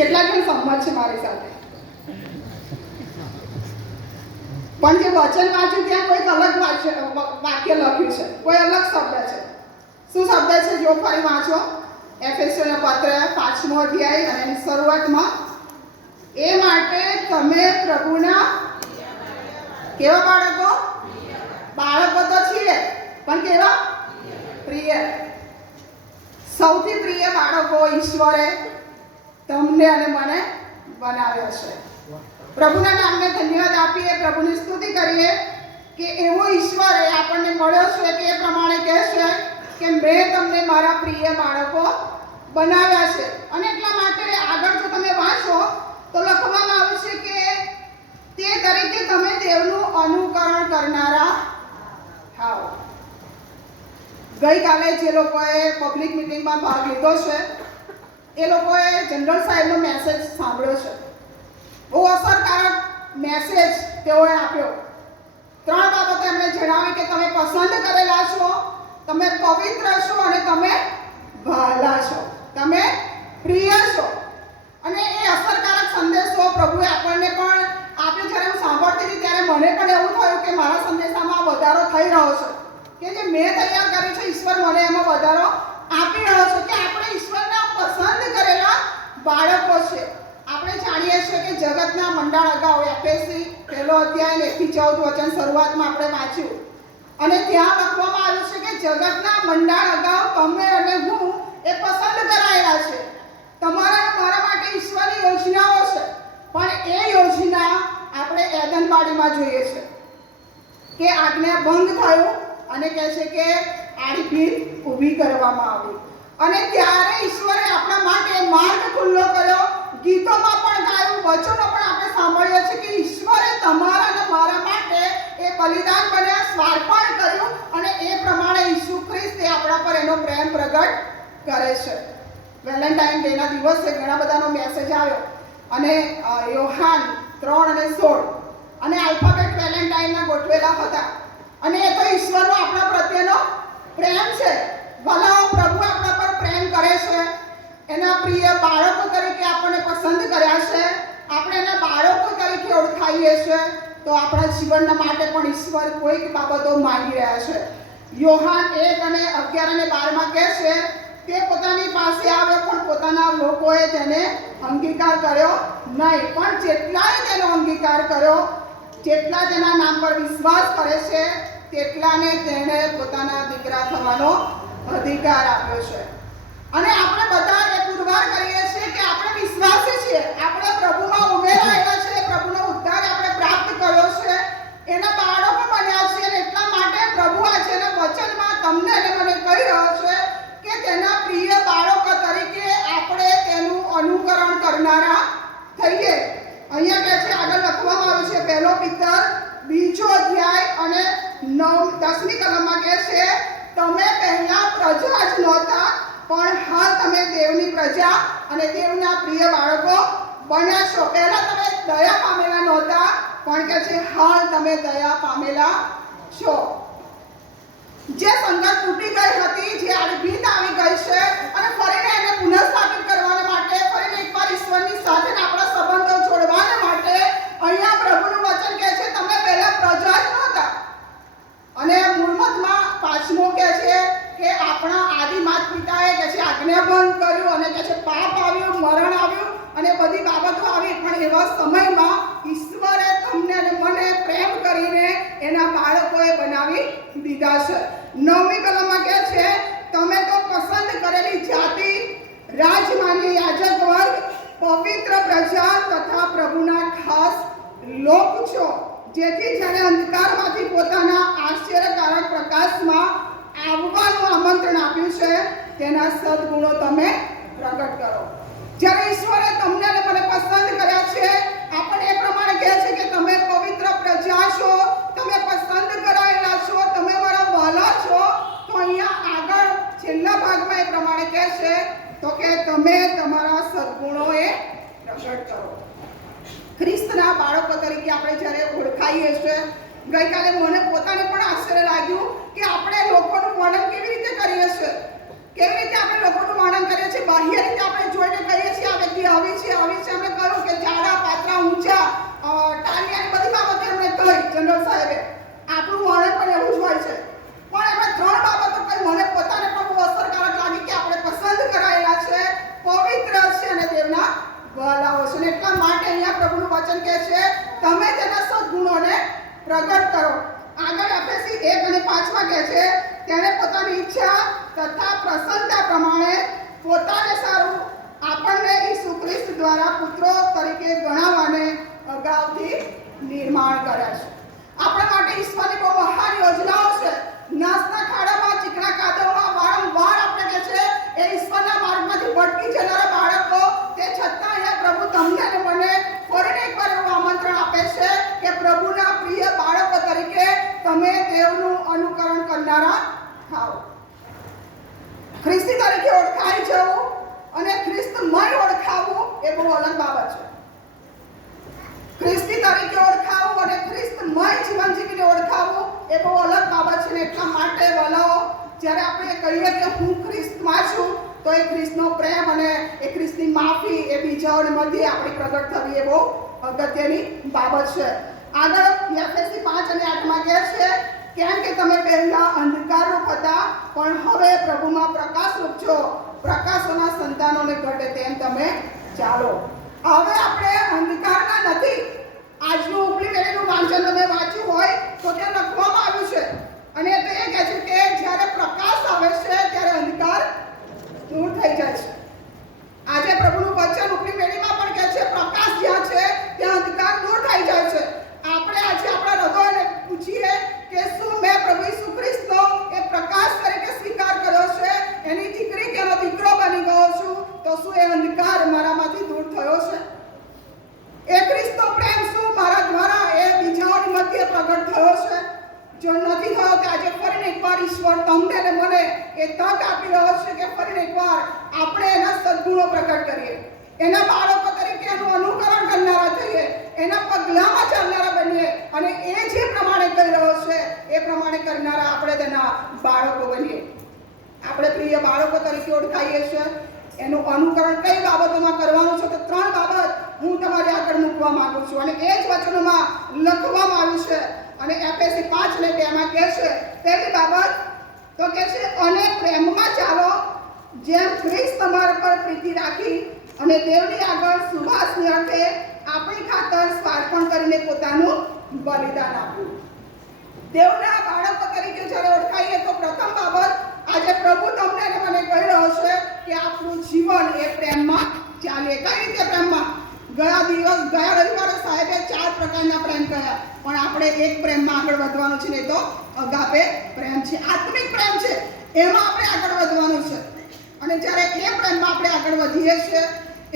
કેટલા જણ સંમત છે મારી સાથે? પણ જે વચન વાંચ્યું ત્યાં કોઈક અલગ વાક્ય લખ્યું છે, કોઈ અલગ શબ્દ છે. શું શબ્દ છે? જો ફરી વાંચો. એફેસીઓના પત્ર 5મો અધ્યાય અને એની શરૂઆતમાં, એ માટે તમે પ્રભુના કેવા બાળકો? બાળકો તો છીએ, પણ કેવા? પ્રિય. સૌથી પ્રિય બાળકો ઈશ્વરે તમને અને મને બનાવ્યા છે. પ્રભુના નામને ધન્યવાદ આપીએ, પ્રભુની સ્તુતિ કરીએ કે એવો ઈશ્વરે આપણને મળ્યો છે કે એ પ્રમાણે કહે છે કે મેં તમને મારા પ્રિય બાળકો બનાવ્યા છે. અને એટલા માટે આગળ જો તમે વાંચો તો લખવામાં આવ્યું છે કે તે તરીકે તમે દેવનું અનુકરણ કરનારા થાઓ. ગઈકાલે જે લોકોએ પબ્લિક મિટિંગમાં ભાગ લીધો છે એ લોકોએ જનરલ સાહેબનો મેસેજ સાંભળ્યો છે. બહુ અસરકારક મેસેજ તેઓએ આપ્યો. 3 બાબતો એમણે જણાવી કે તમે પસંદ કરેલા છો, તમે પવિત્ર છો અને તમે વહાલા છો, તમે પ્રિય છો. અને એ અસરકારક સંદેશો પ્રભુએ આપણને પણ આપ્યો. જ્યારે હું સાંભળતી હતી ત્યારે મને પણ એવું થયું કે મારા સંદેશામાં વધારો થઈ રહ્યો છે, કે જે મેં તૈયાર કર્યું છે ઈશ્વર મને એમાં વધારો આપી રહ્યો છે, કે આપણે ઈશ્વરના પસંદ કરેલા બાળકો છે. આપણે જાણીએ છીએ કે જગતના મંડાણ અગાઉ એફએસી 1લો અધ્યાય 1 થી 14 વચન શરૂઆતમાં આપણે વાંચ્યું, અને ત્યાં લખવામાં આવ્યું છે કે જગતના મંડાણ અગાઉ તમે અને હું એ પસંદ કરાયેલા છે. તમારા અને મારા માટે ઈશ્વરની યોજનાઓ છે, પણ એ યોજના આપણે એદનબાડીમાં જોઈએ છે કે આજ્ઞા ભંગ થયું અને કહે છે કે આડી ભીત ઊભી કરવામાં આવી. અને ત્યારે ઈશ્વરે આપણા માટે માર્ગ ખુલ્લો કર્યો. ગીતોમાં પણ ગાયું, વચનો પણ આપણે સાંભળીએ છીએ કે ઈશ્વરે તમારા અને મારા માટે એ બલિદાન બન્યા, સ્વાર્પણ કર્યું, અને એ પ્રમાણે ઈસુ ખ્રિસ્ત આપણા પર એનો પ્રેમ પ્રગટ કરે છે. વેલેન્ટાઇન ડેના દિવસે ઘણા બધાનો મેસેજ આવ્યો, અને યોહાન 3 અને 16 અને આલ્ફાબેટ વેલેન્ટાઇનના ગોઠવેલા હતા. અને એ તો ઈશ્વરનો આપણા પ્રત્યેનો પ્રેમ છે. ભલાઓ પ્રભુ આપણા પર પ્રેમ કરે છે, એના પ્રિય બાળકો તરીકે આપણને પસંદ કર્યા છે, આપણે એના બાળકો તરીકે ઓળખાઈએ છીએ, તો આપણા જીવનના માટે પણ ઈશ્વર કોઈક બાબતો માંગી રહ્યા છે. યોહાન 1 અને 11 અને 12માં કહે છે તે પોતાની પાસે આવ્યો, પણ પોતાના લોકોએ તેને અંગીકાર કર્યો નહીં. પણ જેટલાએ તેનો અંગીકાર કર્યો, જેટલા તેના નામ પર વિશ્વાસ કરે છે, તેટલાને તેણે પોતાના દીકરા થવાનો અધિકાર આપ્યો છે. અને આપણે બધા એ પુરવાર કરીએ છીએ કે આપણે વિશ્વાસી છીએ, આપણે પ્રભુમાં ઉમેરાયેલા છે, પ્રભુનો ઉદ્ધાર આપણે પ્રાપ્ત કર્યો છે, એના બાળકો બન્યા છે. અને એટલા માટે પ્રભુ આજે એના વચનમાં તમને અને મને કહી રહ્યો છે કે તેના પ્રિય બાળકો તરીકે આપણે તેનું અનુકરણ કરનારા થઈએ. અહીંયા કહે છે, આગળ લખવામાં આવ્યું છે 1 પીતર 2 અધ્યાય અને 10મી કલમમાં કહે છે, તમે પહેલા પ્રજા જ નહોતા, પણ હાલ તમે દેવની પ્રજા અને દેવના પ્રિય બાળકો બન્યા છો. પહેલા તમે દયા પામેલા નહોતા, પણ કે છે હાલ તમે દયા પામેલા છો. જે સંગત તૂટી ગઈ હતી, જે આડભીત આવી ગઈ છે, અને ફરીને એને પુનઃસ્થાપિત કરવા માટે, ફરીને એકવાર ઈશ્વરની સાથે આપણા સંબંધો જોડવા માટે અહીંયા પ્રભુનું વચન કહે છે તમે પહેલા પ્રજા જ નહોતા. અને મૂળમતમાં 5મો કહે છે કે આપણા આદિ માતા પિતાએ કહે છે આજ્ઞાભંગ કર્યું, અને કહે છે પાપ આવ્યું, મરણ આવ્યું, અને બધી બાબતો આવી. પણ એવા સમયમાં ઈશ્વરે તમને અને મને પ્રેમ કરીને એના બાળકોએ બનાવી દીધા છે. 9મી કલમમાં કહે છે તમે તો પસંદ કરેલી જાતિ, રાજમાન્ય યાજક વર્ગ, પવિત્ર પ્રજા તથા પ્રભુના ખાસ લોક છો, જેથી જ્યારે અંધકારમાંથી પોતાના આશ્ચર્યકારક પ્રકાશમાં આવવાનું આમંત્રણ આપ્યું છે, તેના સદગુણો તમે પ્રગટ કરો. જ્યારે ઈશ્વરે તમને અને મને પસંદ કર્યા છે, આપણને એ પ્રમાણે કહે છે કે તમે પવિત્ર પ્રજા છો, તમે પસંદ કરાયેલા છો, તમે મારા વહાલા છો. તો અહીંયા આગળ છેલ્લા ભાગમાં એ પ્રમાણે કહે છે તો કે તમે તમારા સદગુણોએ પ્રગટ કરો. ખ્રિસ્તના બાળકો તરીકે આપણે જ્યારે ઓળખાઈએ છીએ, ગઈકાલે મને પોતાને પણ આશ્ચર્ય લાગ્યું કે આપણે લોકોનું વર્ણન કેવી રીતે કરીએ છીએ, કેવી રીતે આપણે લોકોનું વર્ણન કરીએ છીએ. બાહ્ય રીતે આપણે જોઈને કહીએ છીએ આ વ્યક્તિ આવી છે, આવી જનરલ સાહેબે. આપણું વર્ણન પણ એવું જ હોય છે. પણ એમાં 3 બાબતો કઈ મને પોતાને પણ બહુ અસરકારક લાગી કે આપણે પસંદ કરાયેલા છે, પવિત્ર છે અને દેવના વહાલાઓ છે. એટલા માટે અહીંયા પ્રભુનું વચન કહે છે તમે તેના સદ્ગુણોને પ્રગટ કરો. આગળ એફએસી 1 અને 5 કહે છે તેણે પોતાની ઈચ્છા તથા પ્રસન્નતા પ્રમાણે પોતાને સારું આપણને ઈસુ ખ્રિસ્ત દ્વારા પુત્રો તરીકે ગણાવવાને અગાઉથી નિર્માણ કર્યા છે. આપણા માટે ઈશ્વરની બહુ મહાન યોજનાઓ છે. નાસના ખાડામાં, ચીકણા કાદવમાં વારંવાર આપણે કહે છે એ ઈશ્વરના માર્ગમાંથી ભટકી જનારા બાળકો, તે છતાં અહીંયા પ્રભુ તમને અને મને ફરીને એકવાર એવું આમંત્રણ આપે છે કે પ્રભુના પ્રિય બાળકો તરીકે તમે દેવનું અનુકરણ કરનારા થાઓ. ખ્રિસ્તી તરીકે ઓળખાઈ જવું અને ખ્રિસ્તમય ઓળખાવું એ બહુ અલગ બાબત છે. ખ્રિસ્તી તરીકે ઓળખાવું અને ખ્રિસ્તમય જીવન જીવીને ઓળખાવું એ બહુ અલગ બાબત છે. એટલા માટે વલાઓ, જ્યારે આપણે કહીએ કે હું ખ્રિસ્તમાં છું, તો એ ખ્રિસ્તનો પ્રેમ અને એ ખ્રિસ્તની માફી એ બીજાઓની મધ્યે આપણી પ્રગટ થવી એ બહુ અગત્યની બાબત છે. આગળ એફએસી 5 અને 8 કહે છે કેમ કે તમે પહેલા અંધકારરૂપ હતા પણ હવે પ્રભુમાં પ્રકાશરૂપ છો. પ્રકાશોના સંતાનોને ઘટે તેમ તમે ચાલો. હવે આપણે અંધકારના નથી. આજનું ઉપલી પેઢીનું વાંચન તમે વાંચ્યું હોય તો ત્યાં લખવામાં આવ્યું છે અને તે એ કહે છે કે જ્યારે પ્રકાશ આવે છે ત્યારે અંધકાર દૂર થઈ જાય છે. આજે પ્રભુનું વચન ઉપલી પેઢીમાં પણ કહે છે પ્રકાશ જ્યાં છે ત્યાં અંધકાર દૂર થઈ જાય છે. આપણે આજે આપણા હૃદયને પૂછીએ કે શું મેં પ્રભુ ઈસુ ખ્રિસ્તનો એ પ્રકાશ તરીકે સ્વીકાર કર્યો છે, એની દીકરી કે એનો દીકરો બની ગયો છું, તો શું એ અંધકાર મારામાંથી દૂર થયો છે? એ ખ્રિસ્તનો પ્રેમ શું મારા દ્વારા એ બીજાઓની મધ્યે પ્રગટ થયો છે? જો નથી થયો તો આજે ફરીને એકવાર ઈશ્વર તમને અને મને એ તક આપી રહ્યો છે કે ફરીને એકવાર આપણે એના સદ્ગુણો પ્રગટ કરીએ, એના બાળકો તરીકે એનું અનુકરણ કરનારા થઈએ, એના પગલામાં ચાલનારા બનીએ અને એ જે પ્રમાણે કરી રહ્યો છે એ પ્રમાણે કરનારા આપણે તેના બાળકો બનીએ. આપણે પ્રિય બાળકો તરીકે ઓળખાઈએ છીએ. એનું અનુકરણ કઈ બાબતોમાં કરવાનું છે તો 3 બાબત હું તમારી આગળ મૂકવા માંગુ છું અને એ જ વચનોમાં લખવામાં આવ્યું છે. અને એફએસી 5 અને 2 કહે છે પહેલી બાબત તો કહે છે અને પ્રેમમાં ચાલો જેમ ખ્રિસ્ત તમારા પર પ્રીતિ રાખી અને દેવની આગળ સુવાસની અર્થે આપણી ખાતર સ્વાર્પણ કરીને પોતાનું બલિદાન આપ્યું. દેવના બાળકો તરીકે જ્યારે ઓળખાઈએ તો પ્રથમ બાબત આજે પ્રભુ તમને અને મને કહી રહ્યો છે કે આપણું જીવન એ પ્રેમમાં ચાલે. કઈ રીતે પ્રેમમાં? ગયા રવિવારે સાહેબે 4 પ્રકારના પ્રેમ કહ્યા, પણ આપણે એક પ્રેમમાં આગળ વધવાનું છે ને તો અગાપે પ્રેમ છે, આત્મિક પ્રેમ છે, એમાં આપણે આગળ વધવાનું છે. અને જ્યારે એ પ્રેમમાં આપણે આગળ વધીએ છીએ,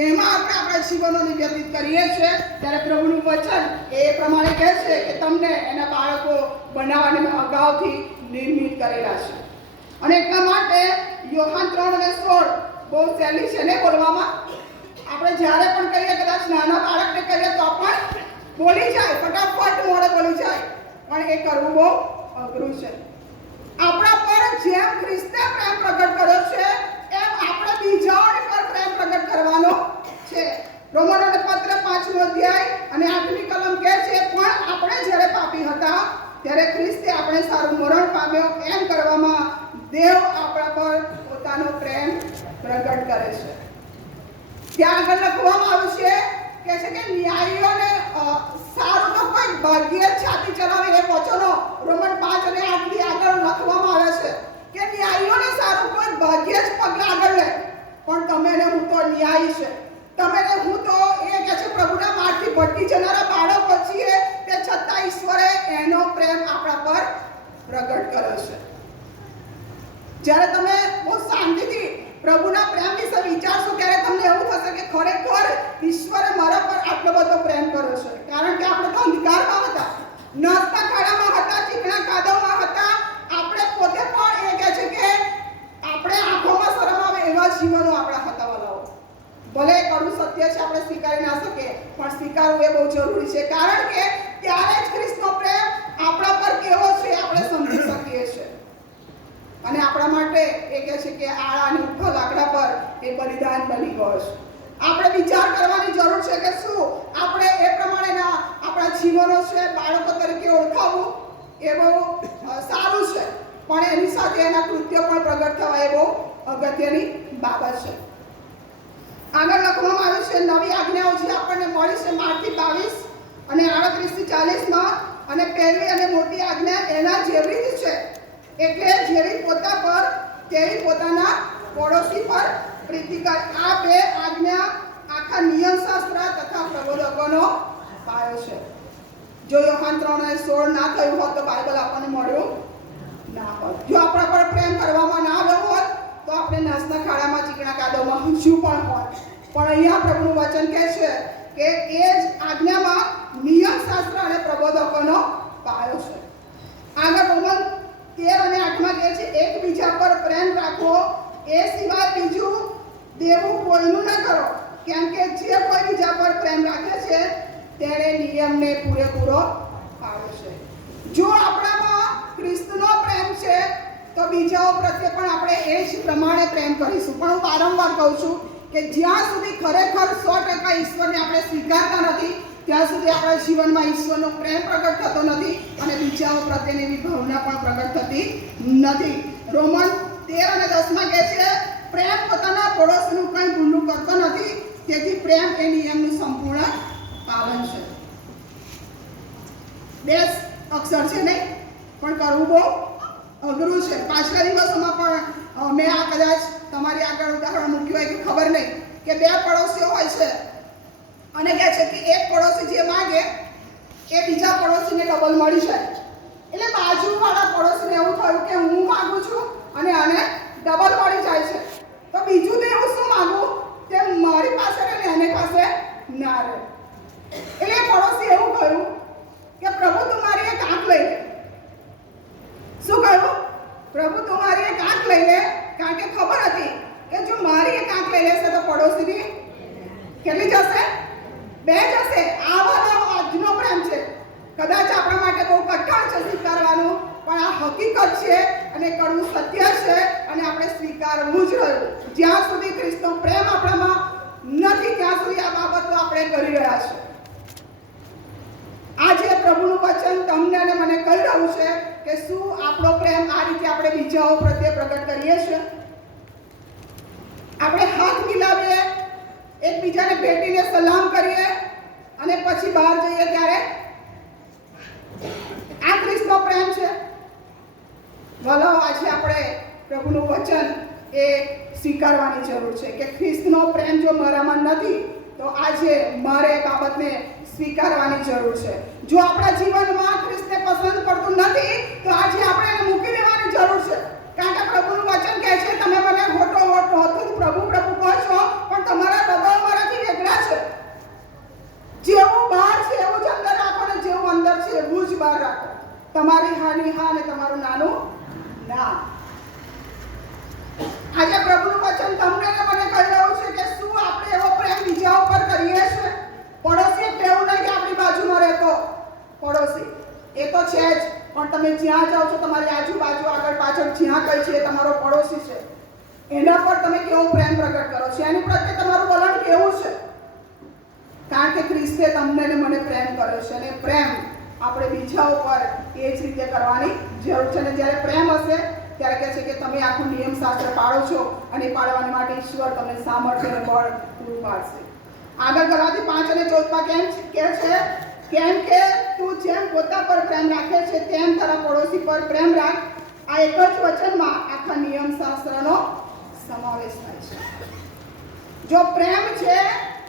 એમાં આપણે આપણા જીવનોને વ્યતીત કરીએ છીએ, ત્યારે પ્રભુનું વચન એ પ્રમાણે કહે છે કે તમને એના બાળકો બનાવવાને મેં અગાઉથી નિર્મિત કરેલા છે. અને એટલા માટે યોહાન 3 અને 16 બહુ સહેલી છે ને બોલવામાં. આપણે જ્યારે પણ કહીએ, કદાચ નાના બાળકને કહીએ તો પણ બોલી જાય, ફટાફટ મોડે બોલી જાય, પણ એ કરવું બહુ અઘરું છે. આપણા પર જેમ ખ્રિસ્તે પ્રેમ પ્રગટ કર્યો છે એમ આપણે બીજાઓની પર પ્રેમ પ્રગટ કરવાનો છે. રોમનોને પત્ર 5 અધ્યાય અને 8મી કલમ કહે છે પણ આપણે જ્યારે પાપી હતા ત્યારે ખ્રિસ્તે આપણે સારું મરણ પામ્યો એમ કરવામાં દેવ આપણા પર પોતાનો પ્રેમ પ્રગટ કરે છે. ત્યાં આગળ લખવામાં આવ્યું છે કે ન્યાયીઓને સારું તો કોઈ ભાગ્ય છાતી ચલાવે એ વચનો રોમન 5 અને 8 થી આગળ લખવામાં આવે છે કે ન્યાયીઓને સારું કોઈ ભાગ્ય જ પગલા આગળ લે, પણ તમે ને હું તો ન્યાયી છે. તમે ને હું તો એ કે છે પ્રભુના માર્ગથી ભટકી જનારા બાળકો છીએ, તે છતાં ઈશ્વરે એનો પ્રેમ આપણા પર પ્રગટ કર્યો છે. જ્યારે તમે બહુ શાંતિથી પ્રભુના પ્રેમ વિશે વિચારશો ત્યારે તમને એવું થશે કે ખરેખર ઈશ્વરે મારા પર આટલો બધો પ્રેમ કર્યો છે. કારણ કે આપણે તો અંધકારમાં હતા, નાસના ખાડામાં હતા, ચીકણા કાદવમાં હતા. આપણે પોતે પણ એ કહે છે કે આપણે આંખોમાં શરમ આવે એવા જીવનો આપણા હતા વલાઓ. ભલે કડવું સત્ય છે, આપણે સ્વીકારી ના શકીએ, પણ સ્વીકારવું એ બહુ જરૂરી છે. કારણ કે ત્યારે જ ખ્રિસ્તનો પ્રેમ આપણા પર કેવો છે આપણે સમજી શકીએ છીએ. અને આપણા માટે એ કહે છે કે આળાની ઉપર લાકડા પર એ બલિદાન બની ગયો છે. આપણે વિચાર કરવાની જરૂર છે કે શું આપણે એ પ્રમાણેના આપણા જીવનો છે બાળકો તરીકે ઓળખાવ પણ એની સાથે એના કૃત્યો પણ પ્રગટ થવા એ બહુ અગત્યની બાબત છે. આગળ લખવામાં આવ્યું છે નવી આજ્ઞાઓ જે આપણને મળી છે 12 અને 38-40 અને પહેલી અને મોટી આજ્ઞા એના જેવી જ છે, એટલે જેવી પોતા પર તેવી પોતાના પડોશી પર પ્રીતિ કર. આ બે આજ્ઞા આખા નિયમશાસ્ત્ર તથા પ્રબોધકોનો પાયો છે. જો યોહાન 3:16 ના થયું હોત તો બાઇબલ આપણને મળ્યું ના હોત. જો આપણા પર પ્રેમ કરવામાં ના આવ્યો હોત તો આપણે નાસના ખાડામાં ચીકણા કાદવમાં હજુ પણ હોત. પણ અહીંયા પ્રભુનું વચન કહે છે કે એ જ આજ્ઞામાં નિયમશાસ્ત્ર અને પ્રબોધકોનો પાયો છે. આગળ રોમન 13 અને 8 કહે છે એકબીજા પર પ્રેમ રાખવો, એ સિવાય બીજું દેવું કોઈનું ન કરો, કેમ કે જે કોઈ બીજા પર પ્રેમ રાખે છે તેણે નિયમને પૂરેપૂરો પાળે છે. જો આપણામાં ખ્રિસ્તનો પ્રેમ છે તો બીજાઓ પ્રત્યે પણ આપણે એ જ પ્રમાણે પ્રેમ કરીશું. પણ હું વારંવાર કહું છું કે જ્યાં સુધી ખરેખર 100% ઈશ્વરને આપણે સ્વીકારતા નથી ત્યાં સુધી આપણા જીવનમાં ઈશ્વરનો પ્રેમ પ્રગટ થતો નથી અને બીજાઓ પ્રત્યેની એવી ભાવના પણ પ્રગટ થતી નથી. રોમન 13 અને 10 કહે છે પ્રેમ પોતાના પડોશીનું કંઈ ભૂલું કરતો નથી, તેથી પ્રેમ એ નિયમનું સંપૂર્ણ પાલન છે. 2 અક્ષર છે નહીં, પણ કરવું બહુ અઘરું છે. પાછલા દિવસોમાં પણ મેં આ કદાચ તમારી આગળ ઉદાહરણ મૂક્યું હોય કે ખબર નહીં કે 2 પડોશીઓ હોય છે અને કહે છે કે એક પડોશી જે માંગે એ બીજા પડોશીને ડબલ મળી જાય. એટલે બાજુવાળા પડોશીને એવું થયું કે હું માંગુ છું અને આને ડબલ મળી જાય છે, તો બીજું તો એવું શું માંગવું તે મારી પાસે રહે ને એની પાસે ના રહે. એટલે પડોશી એવું કહ્યું કે પ્રભુ તમારી એક આંખ લઈ લે. શું કહ્યું? પ્રભુ તમારી એક આંખ લઈ લે, કારણ કે ખબર હતી કે જો મારી એક આંખ લઈ લેશે તો પડોશીની કેટલી જશે? 2 જશે. આવો આજનો પ્રેમ છે. કદાચ આપણા માટે બહુ કઠણ છે સ્વીકારવાનું, પણ આ હકીકત છે અને કડવું સત્ય છે અને આપણે સ્વીકારવું જ રહ્યું. જ્યાં સુધી ખ્રિસ્તનો પ્રેમ આપણામાં નથી ત્યાં સુધી આ બાબતો આપણે કરી રહ્યા છીએ. આજે પ્રભુનું વચન તમને અને મને કહી રહ્યું છે કે શું આપણો પ્રેમ આ રીતે આપણે બીજાઓ પ્રત્યે પ્રગટ કરીએ છીએ? આપણે હાથ મિલાવીએ, એકબીજાને ભેટીને સલામ કરીએ અને પછી બહાર જઈએ ત્યારે આ ખ્રિસ્તનો પ્રેમ છે? ભલો આજે આપણે પ્રભુનું વચન એ સ્વીકારવાની જરૂર છે કે ખ્રિસ્તનો પ્રેમ જો મારામાં નથી તો આજે મારે એ બાબતને સ્વીકારવાની જરૂર છે. જો આપણા જીવનમાં ખ્રિસ્તને પસંદ પડતું નથી તો આજે આપણે એને મૂકી દેવાની જરૂર છે. કારણ કે પ્રભુનું વચન કહે છે તમે મને હોતું પ્રભુ પ્રભુ કહો છો પણ તમારા દબાવ મારાથી વેગળા છે. જેવું બહાર છે એવું જ અંદર રાખો ને જેવું અંદર છે એવું જ બહાર રાખો. તમારી હાની હા અને તમારું નાનું ના. આજે પ્રભુનું વચન તમને ને મને કહી રહ્યું છે કે શું આપણે એવો પ્રેમ બીજા ઉપર કરીએ છીએ? પડોશી એટલે એવું નહીં કે આપણી બાજુમાં રહેતો પડોશી, એ તો છે જ, પણ તમે જ્યાં જાઓ છો તમારી આજુબાજુ આગળ પાછળ જ્યાં કઈ છે એ તમારો પડોશી છે. એના પર તમે કેવો પ્રેમ પ્રગટ કરો છો, એની પ્રત્યે તમારું વલણ કેવું છે? કારણ કે ખ્રિસ્તે તમને ને મને પ્રેમ કર્યો છે અને પ્રેમ આપણે બીજા ઉપર એ જ રીતે કરવાની જરૂર છે. અને જ્યારે પ્રેમ હશે ત્યારે કહે છે કે તમે આખું નિયમશાસ્ત્ર પાળો છો અને પાળવા માટે ઈશ્વર તમને સામર્થ્ય અને બળ પૂરું પાડશે. આગળ ગલાતી 5 અને 14 કેમ કહે છે? કેમ કે તું જેમ પોતા પર પ્રેમ રાખે છે તેમ તારા પડોશી પર પ્રેમ રાખ. આ એક જ વચનમાં આખા નિયમશાસ્ત્રનો સમાવેશ થાય છે. જો પ્રેમ છે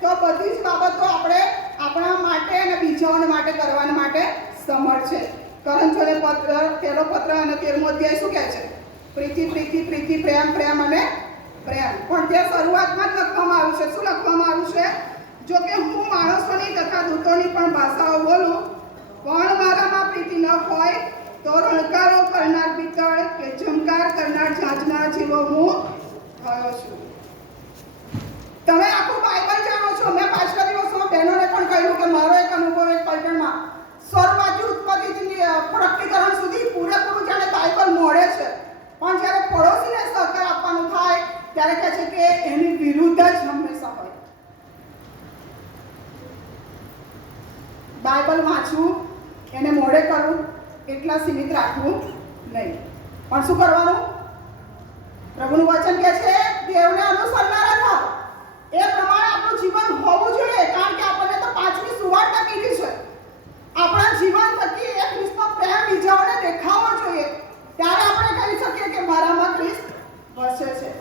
તો બધી જ બાબતો આપણે આપણા માટે અને બીજાઓને માટે કરવા માટે સમર્થ છે. કરંથોને પત્ર 1 પત્ર અને 13મો અધ્યાય શું કહે છે? પ્રીતિ પ્રીતિ પ્રીતિ પ્રેમ પ્રેમ અને પ્રેમ. પણ ત્યાં શરૂઆતમાં જ લખવામાં આવ્યું છે. શું લખવામાં આવ્યું છે? જો કે હું માણસોની તથા દૂતોની પણ ભાષાઓ બોલું પણ મારામાં પ્રીતિ ન હોય તો રણકારો કરનાર પિત્તળ કે ઝંકાર કરનાર ઝાંઝના જેવો હું થયો છું. તમે આખું બાઇબલ જાણો છો. મેં પાછલા દિવસોમાં બહેનોને પણ કહ્યું કે મારો એક અનુભવ એક પલટણમાં સ્વર્ગમાંથી ઉત્પત્તિથી પ્રકટીકરણ સુધી પૂરેપૂરું જાણે બાઇબલ મોડે છે, પણ જ્યારે પડોશીને સહકાર આપવાનું થાય ત્યારે કહે છે કે એની વિરુદ્ધ જ હંમેશા હોય. બાઇબલ વાંચવું, એને મોડે કરવું, એટલા સીમિત રાખવું નહીં. પણ શું કરવાનું? પ્રભુનું વચન કહે છે દેવને અનુસરનારા થાઓ. એ પ્રમાણે આપણું જીવન હોવું જોઈએ, કારણ કે આપણને તો પાંચમી સુવાર્તા કીધી છે. આપણા જીવન થકી એ ખ્રિસ્તનો પ્રેમ બીજાઓને દેખાડવો જોઈએ. ત્યારે આપણે કહી શકીએ કે મારામાં ખ્રિસ્ત વસે છે.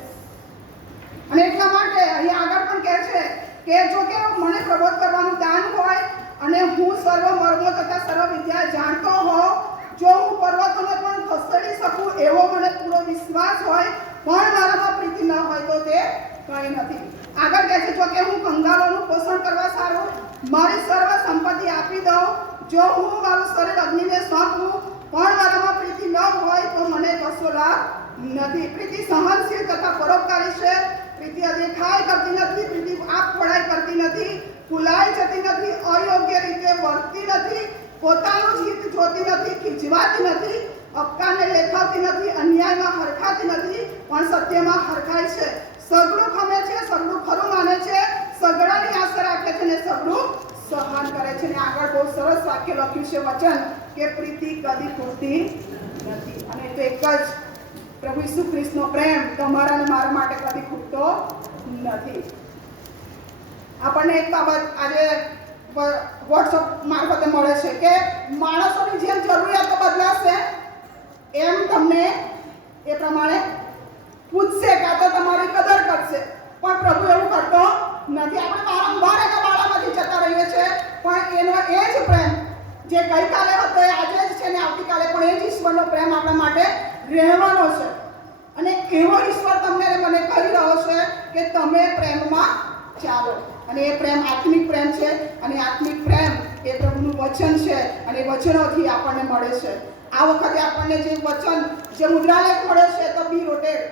અને એટલા માટે અહીં આગળ પણ કહે છે કે જો કે મને પ્રબોધ કરવાનું દાન હોય અને હું સર્વ મર્મો તથા સર્વ વિદ્યા જાણતો હોઉં, જો હું પર્વતોને પણ ખસેડી શકું એવો મને પૂરો વિશ્વાસ હોય, પણ મારામાં પ્રીતિ ન હોય તો તે કંઈ નથી. આગળ કહે છે જો કે હું કંગાલોનું પોષણ કરવા સારું મારી સર્વ સંપત્તિ આપી દઉં, જો હું મારું શરીર અગ્નિને સોંપું, પણ મારામાં પ્રીતિ ન હોય તો મને કશો લાભ નથી. પ્રીતિ સહનશીલ તથા પરોપકારી છે. પ્રીતિ અદેખાઈ કરતી નથી, પ્રીતિ આપ પડાઈ કરતી નથી, ફૂલાઈ જતી નથી, અયોગ્ય રીતે વર્તતી નથી, પોતાનું જ હિત જોતી નથી, ખીજવાતી નથી, અપકારને લેખાવતી નથી, અન્યાયમાં હરખાતી નથી, પણ સત્યમાં હરખાય છે. સગળું ખમે છે, સગળું ખરું માને છે, સગળાની આશા રાખે છે ને સગળું સહન કરે છે. ને આગળ બહુ સરસ વાક્ય લખ્યું છે વચન કે પ્રીતિ કદી ખૂટતી નથી. અને તો એક જ પ્રભુ ઈસુ ખ્રિસ્તનો પ્રેમ તમારા અને મારા માટે કદી ખૂટતો નથી. આપણને એક બાબત આજે વોટ્સઅપ મારફતે મળે છે કે માણસોની જેમ જરૂરિયાતો બદલાશે એમ તમને એ પ્રમાણે પૂછશે, કાં તો તમારી કદર કરશે. પણ પ્રભુ એવું કરતો નથી. આપણે વારંવાર એના વાળામાંથી જતા રહીએ છીએ, પણ એનો એ જ પ્રેમ જે ગઈકાલે હતો એ આજે જ છે ને આવતીકાલે પણ એ જ ઈશ્વરનો પ્રેમ આપણા માટે રહેવાનો છે. અને એવો ઈશ્વર તમને મને કહી રહ્યો છે કે તમે પ્રેમમાં ચાલો. અને એ પ્રેમ આત્મિક પ્રેમ છે, અને આત્મિક પ્રેમ એ પ્રભુનું વચન છે, અને વચનોથી આપણને મળે છે. આ વખતે આપણને જે વચન જે મુદ્રાલેખ મળે છે તો બી રોટેડ,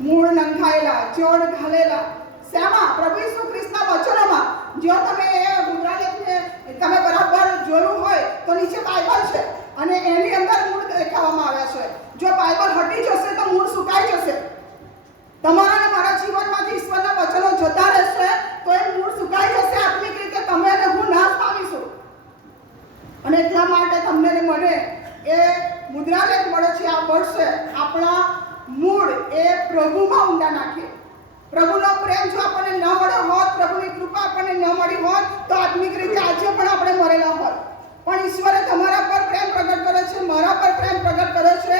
મૂળ નંખાયેલા, જોડ ઘાલેલા. શેમાં? પ્રભુ ઈસુ ખ્રિસ્તના વચનોમાં. જો તમે એ મુદ્રાલેખને તમે બરાબર જોયું હોય તો નીચે બાઇબલ છે અને એની અંદર મૂળ દેખાવામાં આવ્યા છે. જો બાઇબલ હટી જશે તો મૂળ સુકાઈ જશે. તમારા અને મારા જીવનમાંથી ઈશ્વરના વચનો જતા રહેશે તો એ મૂળ સુકાઈ જશે. આત્મિક રીતે તમે અને હું નાશ પામીશું. અને એટલા માટે તમને ને મને એ મુદ્રાલેખ મળે છે આ વર્ષે આપણા મૂળ એ પ્રભુમાં ઊંડા નાખીએ. પ્રભુનો પ્રેમ જો આપણને ન મળ્યો હોત, પ્રભુની કૃપા આપણને ન મળી હોત તો આત્મિક રીતે આજે પણ આપણે મરેલા હોત. પણ ઈશ્વરે તમારા પર પ્રેમ પ્રગટ કર્યો છે, મારા પર પ્રેમ પ્રગટ કર્યો છે.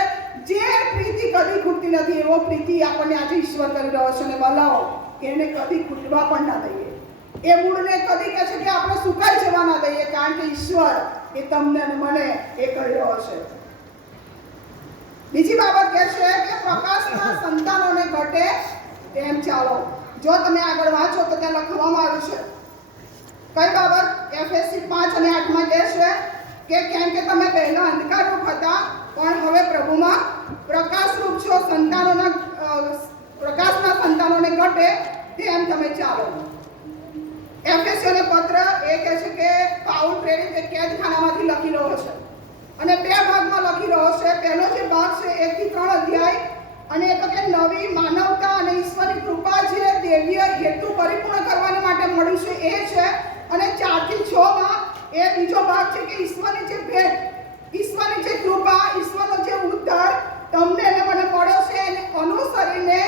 જે પ્રીતિ કદી ખૂટતી નથી એવો પ્રીતિ આપણને આજે ઈશ્વર કરી રહ્યો છે. અને વલાઓ એને કદી ખૂટવા પણ ના દઈએ. એ મૂળને કદી કહે છે કે આપણે સુકાઈ જવા ના દઈએ, કારણ કે ઈશ્વર એ તમને અને મને એ કરી રહ્યો છે. બીજી બાબત કહે છે કે પ્રકાશના સંતાનોને ઘટે તેમ ચાલો. જો તમે આગળ વાંચો તો ત્યાં લખવામાં આવ્યું છે કઈ બાબત? એફએસસી 5 અને 8 માં કહે છે કે કેમ કે તમે પહેલા અંધકારરૂપ હતા પણ હવે પ્રભુમાં પ્રકાશરૂપ છો. પ્રકાશના સંતાનોને ઘટે તેમ તમે ચાલો. એફએસસીઓને પત્ર એ કહે છે કે પાઉલ પ્રેરિત કેદખાનામાંથી લખી રહ્યો છે અને 2 ભાગમાં લખી રહ્યો છે. પહેલો જે ભાગ છે 1 થી 3 અધ્યાય, અને એ તો કે નવી માનવતા અને ઈશ્વરની કૃપા જે દેવીય હેતુ પરિપૂર્ણ કરવા માટે મળ્યું છે એ છે. અને 4 થી 6 માં એ બીજો ભાગ છે કે ઈશ્વરની જે ભેટ, ઈશ્વરની જે કૃપા, ઈશ્વરનો જે ઉદ્ધાર તમને અને મને મળ્યો છે એને અનુસરીને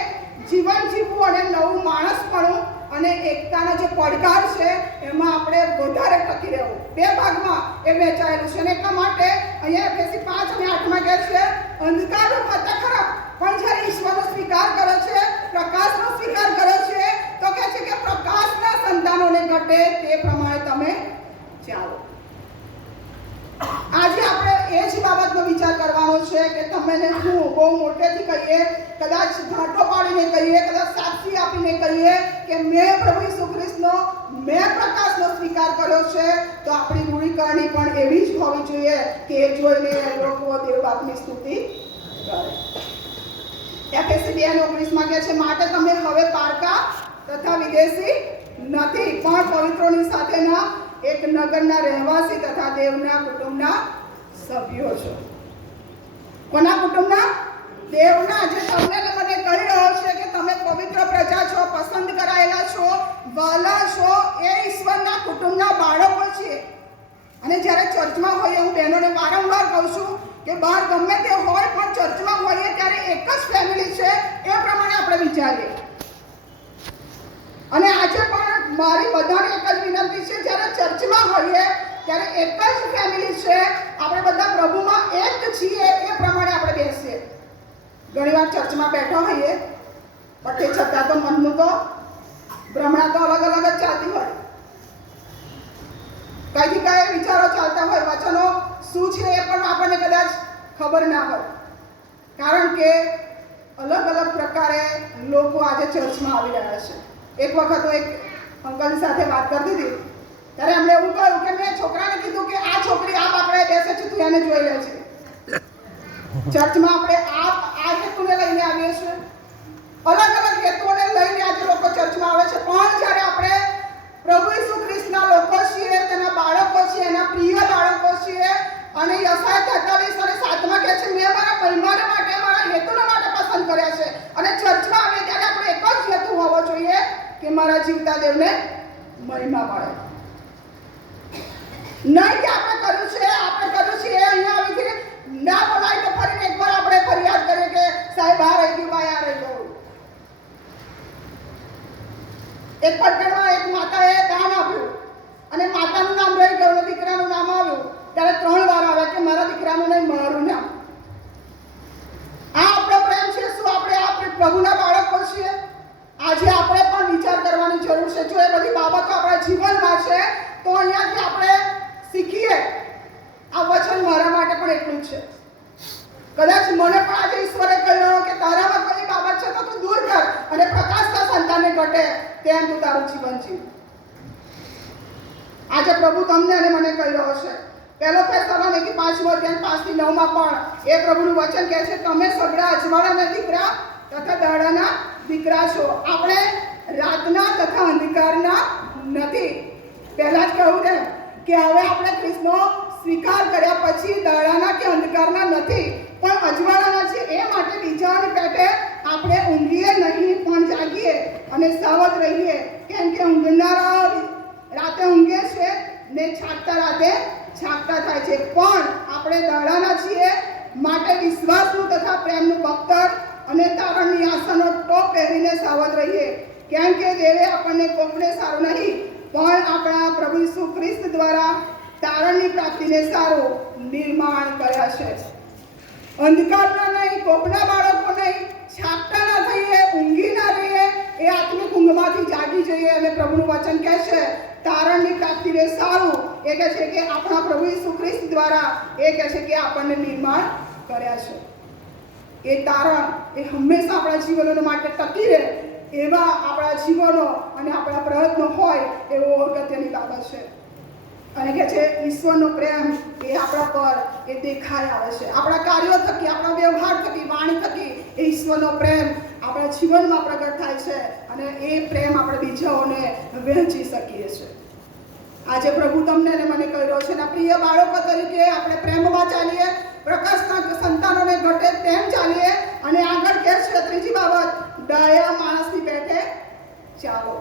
જીવન જીવવું અને નવું માણસપણું અને એકતાનો જે પડકાર છે એમાં આપણે વધારે ટકી રહેવું. 2 ભાગમાં એ વહેંચાયેલું છે. અને એટલા માટે અહીંયા એફએસસી 5 અને 8 માં કહે છે અંધકારરૂપ હતા ખરા, પણ જ્યારે ઈશ્વરનો સ્વીકાર કરે છે, પ્રકાશનો સ્વીકાર કરે છે તો કહે છે કે પ્રકાશના સંતાનોને ઘટે તે પ્રમાણે તમે ચાલો. આજે આપણે એ જ બાબતનો વિચાર કરવાનો છે કે તમે ને હું બહુ મોટેથી કહીએ, કદાચ ઘાટો પાડીને કહીએ, કદાચ સાક્ષી આપીને કહીએ કે મેં પ્રભુ ઈસુ ખ્રિસ્તનો, મેં પ્રકાશનો સ્વીકાર કર્યો છે, તો આપણી રૂઢિકરણી પણ એવી જ હોવી જોઈએ કે એ જોઈને લોકો દેવ બાપની સ્તુતિ કરે. એફએસસી 2:19 માં કહે છે માટે તમે હવે પારકા તથા વિદેશી નથી, પણ પવિત્રોની સાથેના એક નગરના રહેવાસી તથા દેવના કુટુંબના સભ્યો છો. કોના કુટુંબના? દેવના. જે તમને મને કહી રહ્યો છે કે તમે પવિત્ર પ્રજા છો, પસંદ કરાયેલા છો, વાલા છો, એ ઈશ્વરના કુટુંબના બાળકો છે. અને જ્યારે ચર્ચમાં હોઈએ, હું બહેનોને વારંવાર કહું છું કે બહાર ગમે તે હોય પણ ચર્ચમાં હોઈએ ત્યારે એક જ ફેમિલી છે એ પ્રમાણે આપણે વિચારીએ. અને આજે પણ મારી બધાને એક જ વિનંતી છે, જ્યારે ચર્ચમાં હોઈએ ત્યારે એક જ ફેમિલી છે, આપણે બધા પ્રભુમાં એક છીએ એ પ્રમાણે આપણે બેસીએ. ઘણીવાર ચર્ચમાં બેઠા હોઈએ પણ તે છતાં તો મનનું તો ભ્રમણા તો અલગ અલગ જ ચાલતી હોય. કઈથી કઈ વિચારો ચાલતા હોય, વચનો શું છે એ પણ આપણને કદાચ ખબર ના હોય. કારણ કે અલગ અલગ પ્રકારે લોકો આજે ચર્ચમાં આવી રહ્યા છે. એક વખત એક અંકલની સાથે વાત કરતી હતી ત્યારે એમણે એવું કહ્યું કે મેં છોકરાને કીધું કે આ છોકરી આ બાપડે બેસે છે, તું એને જોઈ લે છે. ચર્ચમાં આપણે આ હેતુને લઈને આવીએ છીએ. અલગ અલગ હેતુઓને લઈને આજે લોકો ચર્ચમાં આવે છે. પણ જ્યારે આપણે પ્રભુ ઈસુ ખ્રિસ્તના લોકો છીએ, તેના બાળકો છીએ, એના પ્રિય બાળકો છીએ, અને યશાયા 43 અને 7 કહે છે, મેં મારા મહિમાને માટે, મારા હેતુને માટે પસંદ કર્યા છે. અને ચર્ચમાં આવે ત્યારે આપણે એક જ હેતુ હોવો જોઈએ કે મારા જીવતા દેવને મહિમા મળે. નહીં કે આપણે કર્યું છે અહીંયા આવીને ના બોલાય તો ફરીને એકવાર આપણે ફરિયાદ કરીએ કે સાહેબ આ રહી ગયું, ભાઈ આ રહી ગયું. એક પટણમાં એક માતાએ દાન આપ્યું અને માતાનું નામ રહી ગયું અને દીકરાનું નામ આવ્યું ત્યારે 3 વાર આવે કે મારા દીકરાનું નહીં, મારું નામ. આ આપણો પ્રેમ છે. શું આપણે પ્રભુના બાળકો છીએ? આજે આપણે પણ વિચાર કરવાની જરૂર છે. જો એ બધી બાબતો આપણા જીવનમાં છે તો અહીંયાથી આપણે શીખીએ આ વચન મારા માટે પણ એટલું જ છે. કદાચ મને પણ આજે ઈશ્વરે કહ્યું કે તારામાં કોઈ બાબત છે તો તું દૂર કર અને પ્રકાશના સંતાનને ઘટે તેમ તું તારું જીવન જીવ. આજે પ્રભુ તમને અને મને કહી રહ્યો છે. 1 થેસલોનિકી 5 અધ્યાય 5 થી 9 પણ એ પ્રભુનું વચન કહે છે, તમે સગડા અજવાળાના દીકરા તથા દાડાના દીકરા છો. આપણે રાતના તથા અંધકારના નથી. પહેલા જ કહ્યું તેમ કે હવે આપણે ખ્રિસ્તનો સ્વીકાર કર્યા પછી દાડાના કે અંધકારના નથી પણ અજવાળાના છે. એ માટે બીજાની પેટે આપણે ઊંઘીએ નહીં પણ જાગીએ અને સાવધ રહીએ. કેમ કે ઊંઘનારા રાતે ઊંઘે છે ને જાગતા રાતે જાગતા થાય છે. પણ આપણે દાડાના છીએ માટે વિશ્વાસનું તથા પ્રેમનું બખ્તર અને તારણની આશાનો ટોપ પહેરીને સાવધ રહીએ. કેમ કે દેવે આપણને કોપને સારું નહીં પણ આપણા પ્રભુ ઈસુ ખ્રિસ્ત દ્વારા તારણની પ્રાપ્તિને સારું નિર્માણ કર્યા છે. અંધકારના નહીં, કોપના બાળકો નહીં, છાપટા ના થઈએ, ઊંઘી ના રહીએ, એ આત્મિક ઊંઘમાંથી જાગી જઈએ. અને પ્રભુનું વચન કહે છે તારણની પ્રાપ્તિને સારું. એ કહે છે કે આપણા પ્રભુ ઈસુ ખ્રિસ્ત દ્વારા એ કહે છે કે આપણને નિર્માણ કર્યા છે. એ તારણ એ હંમેશા આપણા જીવનો માટે ટકી રહે એવા આપણા જીવનો અને આપણા પ્રયત્નો હોય એવો અગત્યની બાબત છે. અને કે છે ઈશ્વરનો પ્રેમ એ આપણા પર એ દેખાઈ આવે છે. આપણા કાર્યો થકી, આપણા વ્યવહાર થકી, વાણી થકી એ ઈશ્વરનો પ્રેમ આપણા જીવનમાં પ્રગટ થાય છે અને એ પ્રેમ આપણે બીજાઓને વહેંચી શકીએ છીએ. આજે પ્રભુ તમને અને મને કહી રહ્યો છે, એના પ્રિય બાળકો તરીકે આપણે પ્રેમમાં ચાલીએ, પ્રકાશના સંતાનોને ઘટે તેમ ચાલીએ. અને આગળ કહે છે ત્રીજી બાબત, દયા માણસની પેઠે ચાલો.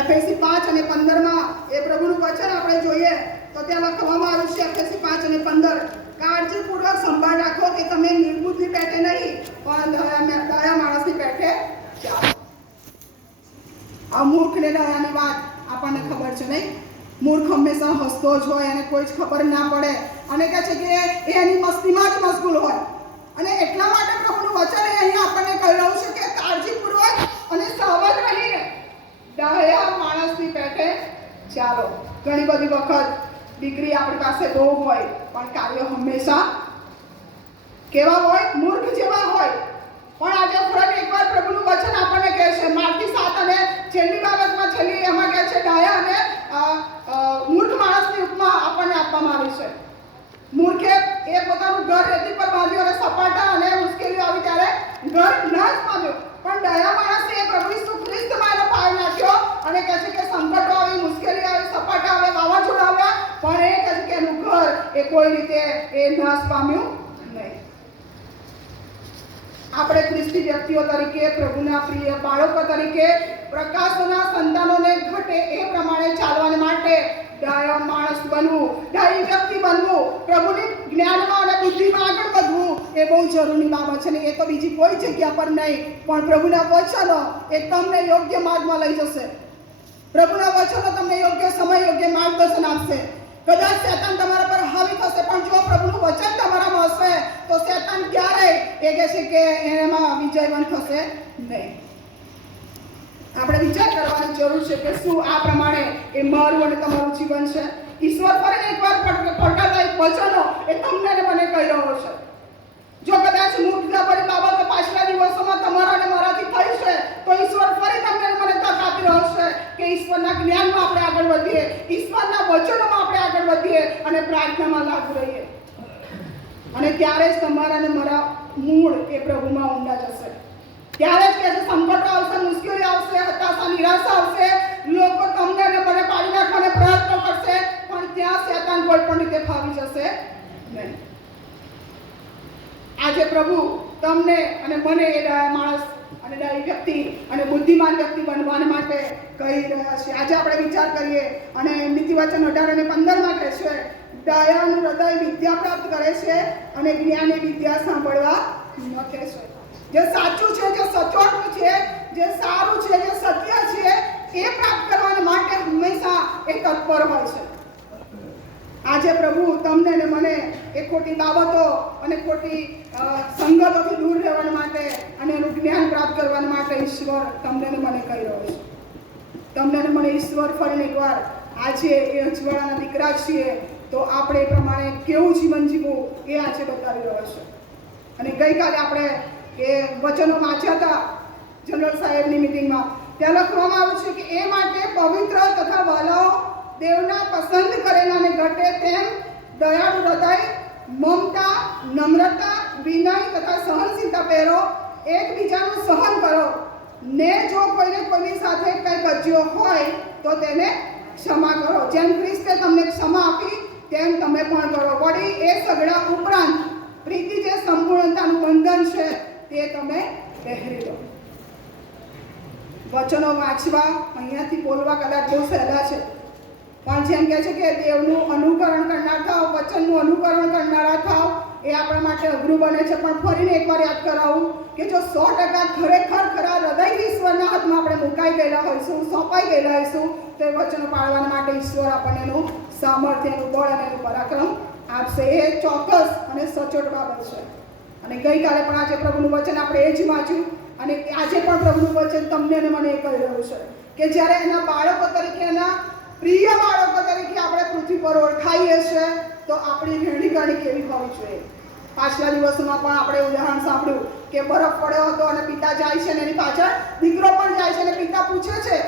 એફએસી 5 અને 15 એ પ્રભુનું વચન આપણે જોઈએ તો ત્યાં લખવામાં આવ્યું છે, એફએસી 5 અને 15, કાળજીપૂર્વક સંભાળ રાખો કે તમે નિર્બુદ્ધિ પેઠે નહીં પણ દયા માણસની પેઠે ચાલો. આ મૂર્ખ ને દયાની વાત આપણને ખબર છે નહીં? મૂર્ખ હંમેશા હસતો જ હોય અને કોઈ જ ખબર ના પડે અને કહે છે કે એ એની મસ્તીમાં જ મશગુલ હોય. અને એટલા માટે પ્રભુનું વચન અહીંયા આપણને કહી રહ્યું છે કે કાળજીપૂર્વક અને સાવધ રહીને દયા માણસની પેઠે ચાલો. ઘણી બધી વખત દીકરી આપણી પાસે બહુ હોય પણ કાર્ય હંમેશા કેવા હોય? મૂર્ખ જેવા હોય. પણ આજે ફરી એકવાર પ્રભુનું વચન આપણને કહે છે, માર્કી 7 અને છેલ્લી બાબતમાં છેલ્લી એમાં કહે છે દયા અને મૂર્ખ માણસની ઉપમા આપણને આપવામાં આવી છે. મૂર્ખે એ પોતાનું ઘર રેતી પર બાંધ્યું અને સપાટા અને મુશ્કેલીઓ આવી ત્યારે ઘર ન જ બાંધ્યું. પણ દયા માણસે એ પ્રભુ ઈસુ ખ્રિસ્તમાં એનો પાયો નાખ્યો અને કહે છે કે સંકટો આવી, મુશ્કેલી આવી, સપાટા આવે, વાવાઝોડા આવ્યા પણ એ કહે છે કે એનું ઘર એ કોઈ રીતે એ નાશ પામ્યું નહીં. આપણે ખ્રિસ્તી વ્યક્તિઓ તરીકે, પ્રભુના પ્રિય બાળકો તરીકે પ્રકાશના સંતાનોને ઘટે એ પ્રમાણે ચાલવા માટે દયા માણસ બનવું. દૈવી બહુ જરૂરી બાબત છે ને એ તો બીજી કોઈ જગ્યા પર નહીં, પણ પ્રભુના વચનો એ તમને યોગ્ય માર્ગમાં લઈ જશે. પ્રભુના વચનો તમને યોગ્ય સમય યોગ્ય માર્ગદર્શન આપશે. કદાચ શેતાન તમારા પર હાવી થશે, પણ જો પ્રભુનું વચન તમારામાં હશે તો શેતાન ક્યારેય એ કહે છે કે એમાં વિજયવંત થશે નહીં. આપણે વિચાર કરવાની જરૂર છે કે શું આ પ્રમાણે એ મારું અને તમારું જીવન છે? ઈશ્વર પર એકવાર પલટાતા વચનો એ તમને અને મને કહી રહ્યો છે. જો કદાચ મૂર્ખતાભરી બાબતો પાછલા દિવસોમાં તમારા અને મારાથી થઈ છે તો ઈશ્વર ફરી તમને અને મને તક આપી રહ્યો છે કે ઈશ્વરના જ્ઞાનમાં આપણે આગળ વધીએ, ઈશ્વરના વચનોમાં આપણે આગળ વધીએ અને પ્રાર્થનામાં લાગુ રહીએ. અને ત્યારે જ તમારા અને મારા મૂળ એ પ્રભુમાં ઊંડા જશે. ત્યારે જ કે સંકટો આવશે, મુશ્કેલી આવશે, હતાશા, નિરાશા આવશે, લોકો તમને અને મને પાડી નાખવાને પ્રયત્નો કરશે, પણ ત્યાં શેતાન કોઈ પણ રીતે ફાવી જશે નહીં. આજે પ્રભુ તમને અને મને એ ડાયા માણસ અને ડાયી વ્યક્તિ અને બુદ્ધિમાન વ્યક્તિ બનવા માટે કહી રહ્યા છે. આજે આપણે વિચાર કરીએ અને નીતિવચન 18 અને 15 માં કહે છે, ડાયાનું હૃદય વિદ્યા પ્રાપ્ત કરે છે અને જ્ઞાની વિદ્યા સાંભળવા મથે છે. જે સાચું છે, જે સચોટ છે, જે સારું છે, જે સત્ય છે એ પ્રાપ્ત કરવા માટે હંમેશા એ તત્પર હોય છે. આજે પ્રભુ તમને અને મને એ ખોટી બાબતો અને ખોટી સંગતોથી દૂર રહેવા માટે અને એનું જ્ઞાન પ્રાપ્ત કરવા માટે ઈશ્વર તમને અને મને કહી રહ્યો છે. તમને અને મને ઈશ્વર ફરીને એકવાર આજે એ અજવાળાના દીકરા છીએ તો આપણે એ પ્રમાણે કેવું જીવન જીવવું એ આજે બતાવી રહ્યો છે. અને ગઈકાલે આપણે એ વચનો વાંચ્યા હતા જનરલ સાહેબની મિટિંગમાં. ત્યાં લખવામાં આવ્યું છે કે એ માટે પવિત્ર તથા વહાલાઓ દેવના પસંદ કરેલાને ઘટે તેમ દયાળુ હૃદય, મમતા, નમ્રતા, વિનય તથા સહનશીલતા પહેરો, એકબીજાનું સહન કરો ને જો કોઈને કોઈની સાથે કંઈ કજ્યો હોય તો તેને ક્ષમા કરો. જેમ ખ્રિસ્તે તમને ક્ષમા આપી તેમ તમે પણ કરો. વળી એ સગડા ઉપરાંત પ્રીતિ જે સંપૂર્ણતાનું બંધન છે તે તમે પહેરી લો. વચનો વાંચવા અહીંયાથી બોલવા કદાચ બહુ સહેલા છે, પણ જેમ કહે છે કે દેવનું અનુકરણ કરનાર થાવ, વચનનું અનુકરણ કરનારા થાવ, એ આપણા માટે અઘરું બને છે. પણ ફરીને એકવાર યાદ કરાવું કે જો 100% ખરેખર ખરા હૃદયથી ઈશ્વરના હાથમાં આપણે મુકાઈ ગયેલા હોઈશું, સોંપાઈ ગયેલા હોઈશું તો એ વચનો પાળવા માટે ઈશ્વર આપણને એનું સામર્થ્ય, એનું બળ અને એનું પરાક્રમ આપશે. એ ચોક્કસ અને સચોટ બાબત છે. અને ગઈકાલે પણ આજે પ્રભુનું વચન આપણે એ જ વાંચ્યું અને આજે પણ પ્રભુનું વચન તમને અને મને એ કહી રહ્યું છે કે જ્યારે એના બાળકો તરીકે, એના પ્રિય બાળકો તરીકે આપણે પૃથ્વી પર ઓળખાઈએ છીએ તો આપણી રહેણીકરણી કેવી હોવી જોઈએ. પાછલા દિવસોમાં પણ આપણે ઉદાહરણ સાંભળ્યું કે બરફ પડ્યો હતો અને પિતા જાય છે અને એની પાછળ દીકરો પણ જાય છે અને પિતા પૂછે છે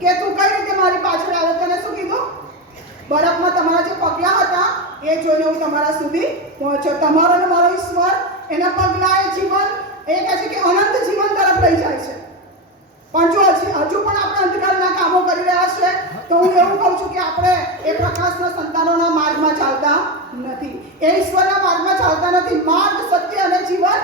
કે તું કઈ રીતે મારી પાછળ આવ્યો? તને શું કીધું? બરફમાં તમારા જે પગલાં હતા એ જોઈને હું તમારા સુધી પહોંચ્યો. તમારો અને મારો ઈશ્વર એના પગલાં, એ જીવન, એ કહે છે કે અનંત જીવન તરફ લઈ જાય છે. પણ જો હજુ પણ આપણે અંધકારના કામો કરી રહ્યા છે તો હું એવું કહું છું કે આપણે એ પ્રકાશના સંતાનોના માર્ગમાં ચાલતા નથી, એ ઈશ્વરના માર્ગમાં ચાલતા નથી. માર્ગ, સત્ય અને જીવન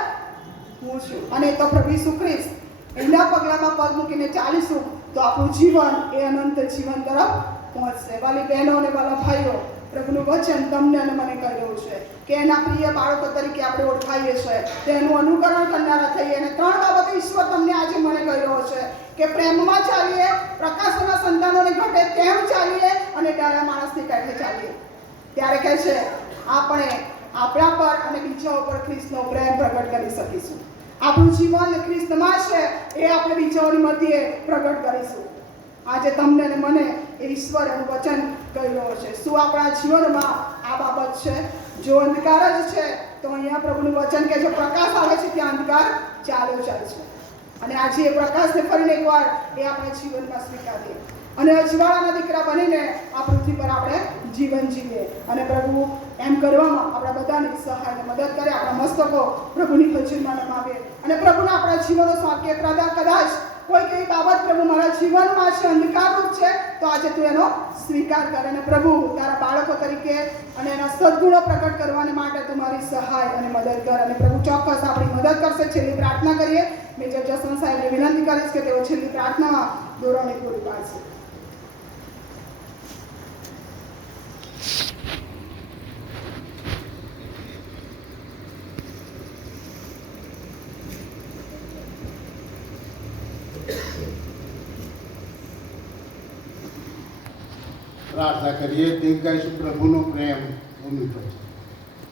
હું છું. અને તો પ્રભુ ઈસુ ખ્રિસ્ત એના પગલામાં પગ મૂકીને ચાલીશું તો આપણું જીવન એ અનંત જીવન તરફ પહોંચશે. વાલી બહેનો અને વાલા ભાઈઓ, પ્રભુનું વચન તમને અને મને કહી રહ્યું છે કે એના પ્રિય બાળકો તરીકે આપણે ઓળખાઈએ છીએ, તેનું અનુકરણ કરનારા થઈએ. અને 3 બાબતો ઈશ્વર તમને આજે મને કહી રહ્યો છે કે પ્રેમમાં ચાલીએ, પ્રકાશના સંતાનોને ઘટે તેમ ચાલીએ અને ડાયા માણસની કાંઠે ચાલીએ. ત્યારે કહે છે આપણે આપણા પર અને બીજા ઉપર ખ્રિસ્તનો પ્રેમ પ્રગટ કરી શકીશું. આપણું જીવન ખ્રિસ્તમાં છે એ આપણે બીજાઓની મધ્યે પ્રગટ કરીશું. આજે તમને અને મને એ ઈશ્વર એનું વચન કહી રહ્યો છે. શું આપણા જીવનમાં આ બાબત છે? જો અંધકાર જ છે તો અહીંયા પ્રભુનું વચન કે જો પ્રકાશ આવે છે ત્યાં અંધકાર ચાલ્યો જાય છે. અને આજે એ પ્રકાશને ફરીને એકવાર એ આપણે જીવનમાં સ્વીકારીએ અને અજવાળાના દીકરા બનીને આ પૃથ્વી પર આપણે જીવન જીવીએ. અને પ્રભુ એમ કરવામાં આપણા બધાની સહાય અને મદદ કરે. આપણા મસ્તકો પ્રભુની હજુરમાં નમાવીએ અને પ્રભુના આપણા જીવનો સાંકે કદાચ કોઈ કઈ બાબત પ્રભુ મારા જીવનમાં છે, અંધકારરૂપ છે, તો આજે તું એનો સ્વીકાર કર અને પ્રભુ તારા બાળકો તરીકે અને એના સદગુણો પ્રગટ કરવાને માટે તું મારી સહાય અને મદદ કર. અને પ્રભુ ચોક્કસ આપણી મદદ કરશે. છેલ્લી પ્રાર્થના કરીએ. મેજર જસવંત સાહેબને વિનંતી કરીશ કે તેઓ છેલ્લી પ્રાર્થનામાં દોરવણી પૂરી પાડશે. પ્રાર્થના કરીએ તે કહીશું પ્રભુનો પ્રેમ બહુ મીઠો છે.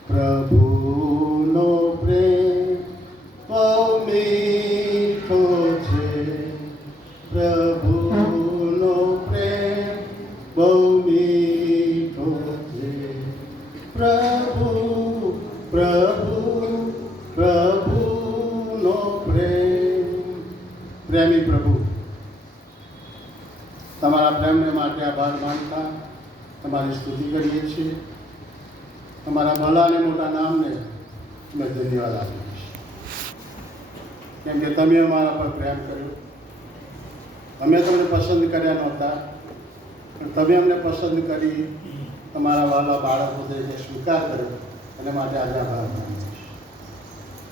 પ્રભુનો પ્રેમ બહુ મીઠો છે, પ્રભુનો પ્રેમ બહુ મીઠો છે, પ્રભુ પ્રભુ પ્રભુનો પ્રેમ. પ્રેમી પ્રભુ, તમારા પ્રેમને માટે આભાર માનતા તમારી સ્તુતિ કરીએ છીએ. તમારા ભલા અને મોટા નામને અમે ધન્યવાદ આપીએ છીએ, કેમ કે તમે અમારા પર પ્રેમ કર્યો. અમે તમને પસંદ કર્યા નહોતા, પણ તમે અમને પસંદ કરી તમારા વાલા બાળકો તરીકે સ્વીકાર કર્યો, અને માટે આજે આભાર માનીએ છીએ.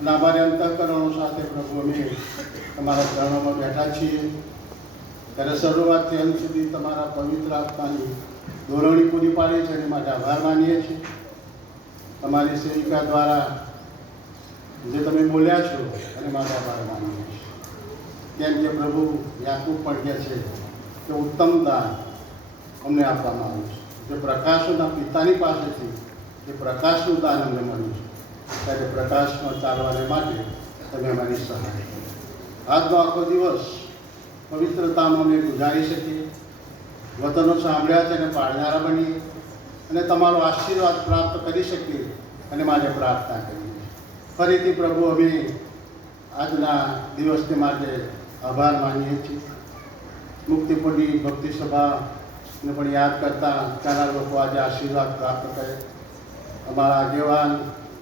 અને અમારી અંતઃકરણો સાથે પ્રભુ અમે તમારા ચરણોમાં બેઠા છીએ, ત્યારે શરૂઆતથી અંત સુધી તમારા પવિત્ર આત્માની દોરવણી પૂરી પાડી છે, એની માટે આભાર માનીએ છીએ. તમારી સેવિકા દ્વારા જે તમે બોલ્યા છો એને માટે આભાર માનીએ છીએ, કેમ કે પ્રભુ યાકૂબ પણ કહે છે કે ઉત્તમ દાન અમને આપવામાં આવ્યું છે, જે પ્રકાશના પિતાની પાસેથી જે પ્રકાશનું દાન અમને મળ્યું છે, ત્યારે પ્રકાશમાં ચાલવાને માટે તમે અમારી સહાય કરો. આજનો આખો દિવસ પવિત્રતામાં અમે ગુજારી શકીએ, વચનો સાંભળ્યા છે અને પાળનારા બનીએ, અને તમારો આશીર્વાદ પ્રાપ્ત કરી શકીએ, અને માટે પ્રાર્થના કરીએ. ફરીથી પ્રભુ અમે આજના દિવસને માટે આભાર માનીએ છીએ. મુક્તિપુરી ભક્તિ સભાને પણ યાદ કરતા ત્યાંના લોકો આજે આશીર્વાદ પ્રાપ્ત કરે. અમારા આગેવાન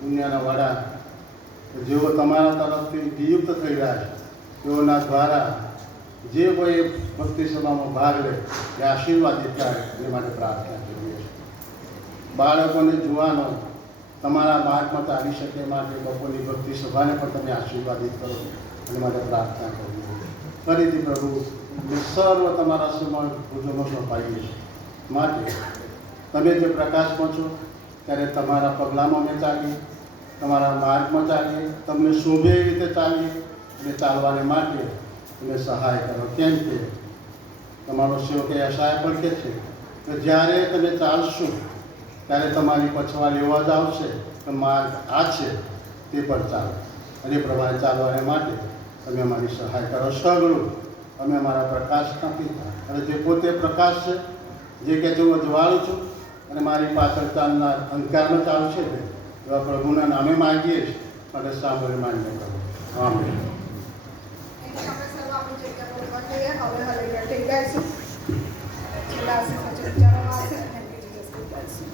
દુનિયાના વડા જેઓ તમારા તરફથી નિયુક્ત થઈ રહ્યા છે, તેઓના દ્વારા જે કોઈ ભક્તિ સભામાં ભાગ લે એ આશીર્વાદિત થાય, એ માટે પ્રાર્થના કરીએ છીએ. બાળકોને જુવાનો તમારા માર્ગમાં ચાલી શકે માટે બપોરની ભક્તિ સભાને પણ તમે આશીર્વાદિત કરો, અને માટે પ્રાર્થના કરીએ. ફરીથી પ્રભુ સર્વ તમારા ભુજોમાં સોંપાઈએ છીએ, માટે તમે જે પ્રકાશમાં છો ત્યારે તમારા પગલામાં અમે ચાલીએ, તમારા માર્ગમાં ચાલીએ, તમને શોભે એવી રીતે ચાલીએ, અને ચાલવાને માટે તમે સહાય કરો. કેમ કે તમારો સેવક યશાયા પણ કહે છે કે જ્યારે તમે ચાલશો ત્યારે તમારી પછવાડી અવાજ આવશે કે માર્ગ આ છે તે પર ચાલો, અને એ પ્રમાણે ચાલવાને માટે તમે અમારી સહાય કરો. સગળું અમે અમારા પ્રકાશના પિતા, અને જે પોતે પ્રકાશ છે, જે કે હું અજવાળું છું અને મારી પાછળ ચાલનાર અંધકારમાં ચાલશે, એવા પ્રભુના નામે માગીએ છીએ, અને સાંભળી માન્ય કરો. આમેન. હવે હાલેલુયા ટેક ગાઈશું. છેલ્લા વિચારોમાં હશે અને જીસસ ગાઈશું.